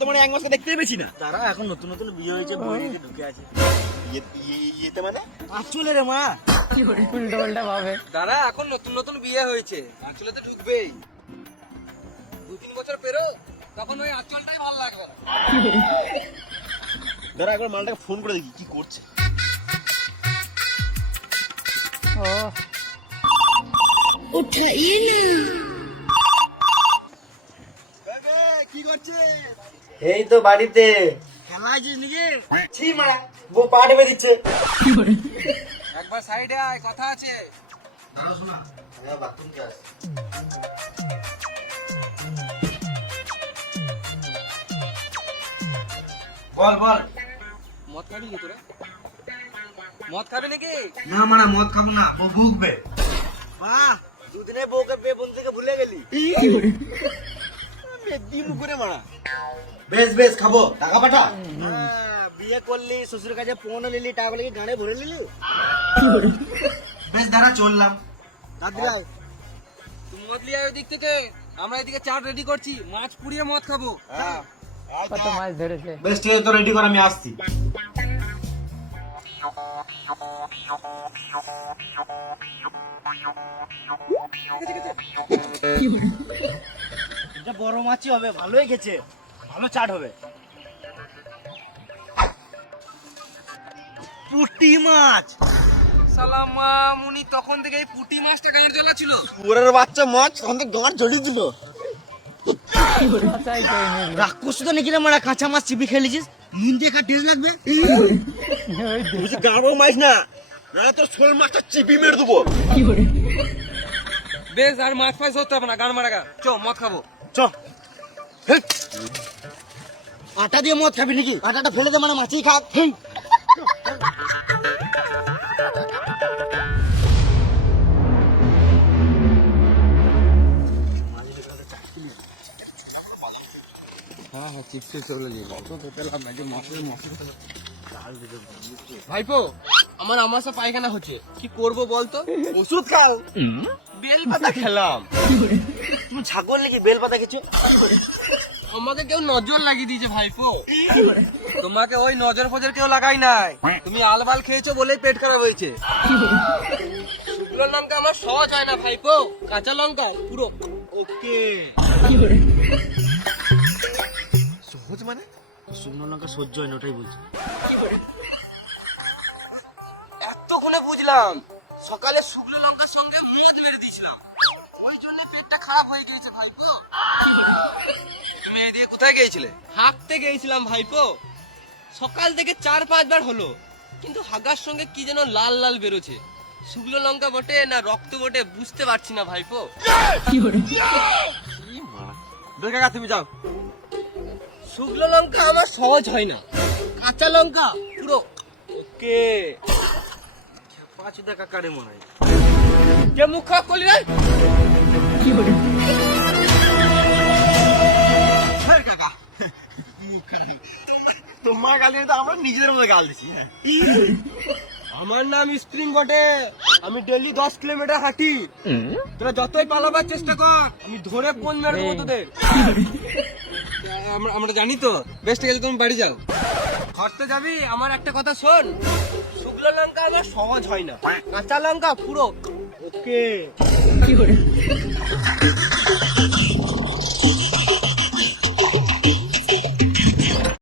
তোমার এক মাসকে দেখতে পেয়েছি না। তারা এখন নতুন নতুন বিয়ে হয়েছে, বই নিতে ঢুকে আছে। ইয়েতে মানে আসলে রে মা, উল্টো পাল্টা ভাবে। দাঁড়া, এখন নতুন নতুন বিয়ে হয়েছে, আঁচলে তো ঢুকবেই। 2-3 বছর পেরো, তখন ওই আঁচলটাই ভালো লাগবে না। দাঁড়া একবার মালটাকে ফোন করে দেখি কি করছে। ও কি করছে? এই তো বাড়িতে। খেলা আছিস নাকি? ছি মা, বউ পা টেপে দিচ্ছে। একবার সাইডে আয়, কথা আছে। দাঁড়া শোনা, বাথরুম কে আছে? বল বল। মদ খাবি নাকি তোরা? মদ খাবি নাকি? না মানে মদ খাবো না, ও ভুগবে। বাহ, দুদিনে বউকে বে বন্ধু থেকে ভুলে গেলি। দিমু করে মারা। বেশ বেশ খাবো, টাকা পাঠা। বিয়ে করলি, শ্বশুর কাছে ফোন নিলি, টাকা বলে কি গানে ভরে নিলি? বেশ দাঁড়া, চললাম। দাদিরাই তুই মদ লিয়ে আয় ওই দিক থেকে, আমরা এদিকে চাট রেডি করছি, মাছ পুড়িয়ে মদ খাবো। হ্যাঁ কত মাছ ধরেছে। বেশ ঠিক আছে, তো রেডি কর, আমি আসছি। এটা বড় মাছই হবে, ভালোই গেছে, ভালো চাট হবে। পুঁটি মাছ। সালামা মুনি, তখন থেকে এই পুঁটি মাছটা গাঁড় জ্বলা ছিল। পুরের বাচ্চা মাছ তখন তো গাঁট ঝরিয়ে দিল। আচ্ছাই করে নিল। রাক্ষস তো নাকি রে মারা, কাঁচা মাছ চিপি খেলেছিস, মুন দেখা টেস্ট লাগবে। ওই দে- বুঝি গাঁড়ো মাছ না, না তো শোল মাছটা চিপি মেরে দেবো। বেশ, আর মাছ ফাছ হতে হবে না, গান মারা গা। চ মদ খাবো। চ। আটা দিয়ে মদ খাবি নাকি? আটাটা ফেলে দে, মানে মাছই খা। হ্যাঁ হ্যাঁ, চিপসে চলে যাবে। পেলাম না যে মশলা ভাইপো, আমার সব পায়খানা হচ্ছে, কি করবো বলতো? ওষুধ খাও। বেল পাতা খেলাম। তুমি ছাগল নাকি বেল পাতা কিছু? আমাকে কেউ নজর লাগিয়ে দিয়েছে ভাইপো। তোমাকে ওই নজর ফজর কেউ লাগাই নাই, তুমি আলবাল খেয়েছো বলেই পেট খারাপ হয়েছে। শুকনো লঙ্কা আমার সহজ হয় না ভাইপো, কাঁচা লঙ্কা পুরো ওকে। সহজ মানে? শুকনো লঙ্কা সহ্য হয় না, ওটাই বলছি। এতক্ষণে বুঝলাম, সকালে শুকনো লঙ্কার সঙ্গে মদ মেরে দিয়েছিলাম, ওই জন্য পেটটা খারাপ হয়ে গেছে ভাইপো। তুমি এদিকে কোথায় গিয়েছিলে? হাঁকতে গিয়েছিলাম ভাইপো, সকাল থেকে 4-5 বার হলো, কিন্তু হাগার সঙ্গে কি যেন লাল লাল বেরোছে। শুকনো লঙ্কা বটে না রক্ত বটে বুঝতে পারছি না ভাইপো। বেশ কাকা তুমি যাও। শুকনো লঙ্কা আমার সহজ হয় না, কাঁচা লঙ্কা পুরো ওকে। 5 টাকা কারে মনে হয়। কে মুখ খারাপ করলি রে? হ্যাঁ কাকা, তোমার গাল দিয়ে তো আমরা নিজেদের মধ্যে গাল দিছি। হ্যাঁ আমার নাম স্প্রিং বটে, আমি ডেইলি 10 কিলোমিটার হাঁটি। তোরা যতই পালাবার চেষ্টা কর, আমি ধরে কোন মেরে দেবো তোদের। আমরা জানি তো। বেশ ঠিক আছে, তুমি বাড়ি যাও। ঘরতে যাবি, আমার একটা কথা শোন, শুকনো লঙ্কা আমার সহজ হয় না, কাঁচা লঙ্কা পুরো ওকে।